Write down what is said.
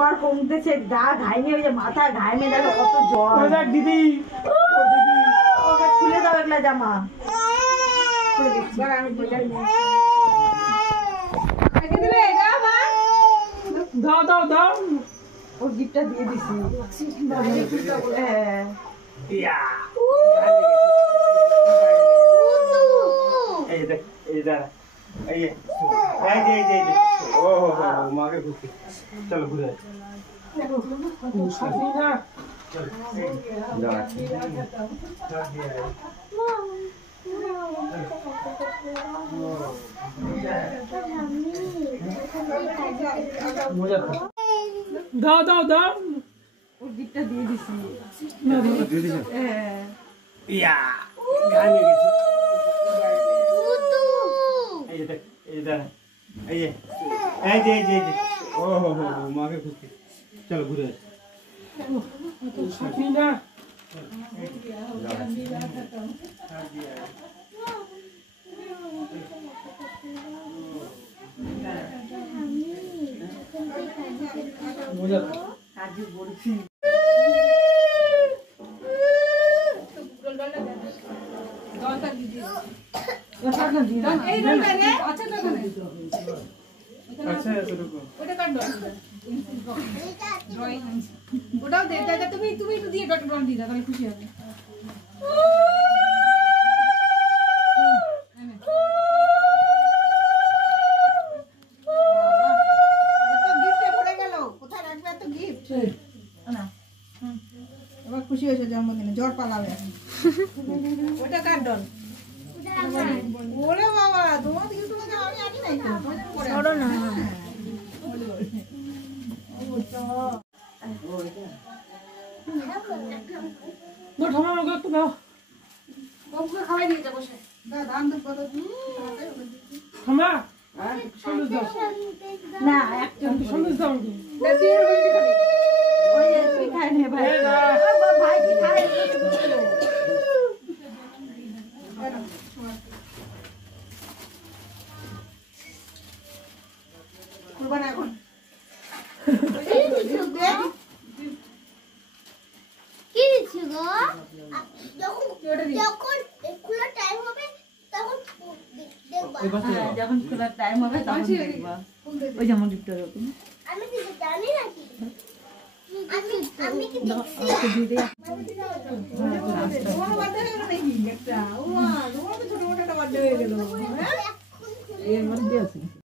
জ্বর কমতেছে, গা ঘাইমে, ওই যে মাথা ঘাইমে, দেখো কত জ্বর। দিদি ওকে খুলে দাও একলা জামা, খুলে দিচ্ছি। দাও দাও দাও, ও গিফটটা দিয়ে দিছি। হ্যাঁ এই দেখ, এই দাঁড়া, এই ও মাকে খুশি। চলো ঘুরে দাও দাও দাও, ও গিফটটা দিয়ে দিছি। এই দাঁড়া, এই ও মাকে খুশি। চলো ঘুরে কাজে বলছি। ওটাও দে দাদা, তুমি তুমি একটু দিয়ে ডট ডট দিদা, তাহলে খুশি হবে। এবার খুশি হয়েছে জন্মদিনে, জ্বর পালাবে। ওটা কার ডল? ওরে বাবা, তোমার দিকে তোমাকে আমি আনি নাই তো, সরো না। খাওয়াই দিয়ে যাবো সে। দাম তো কত? না একজন সন্দেশ দাও, খাই নে ভাই, ভাই কি খাই কুরবান এখন। কি দিচ্ছি গো? যখন খোলার টাইম হবে তখন দেখবা। যখন খোলার টাইম হবে তখন দেখবা। ওই যেমন গিফটটা দাও তুমি। আমি কি জানি নাকি? আমি কি দেখছি? তোমার বার্থডে হলো নাকি একটা? ওমা, তোমার তো ছোট মোটো একটা বার্থডে হয়ে গেল। এর মধ্যে আছে।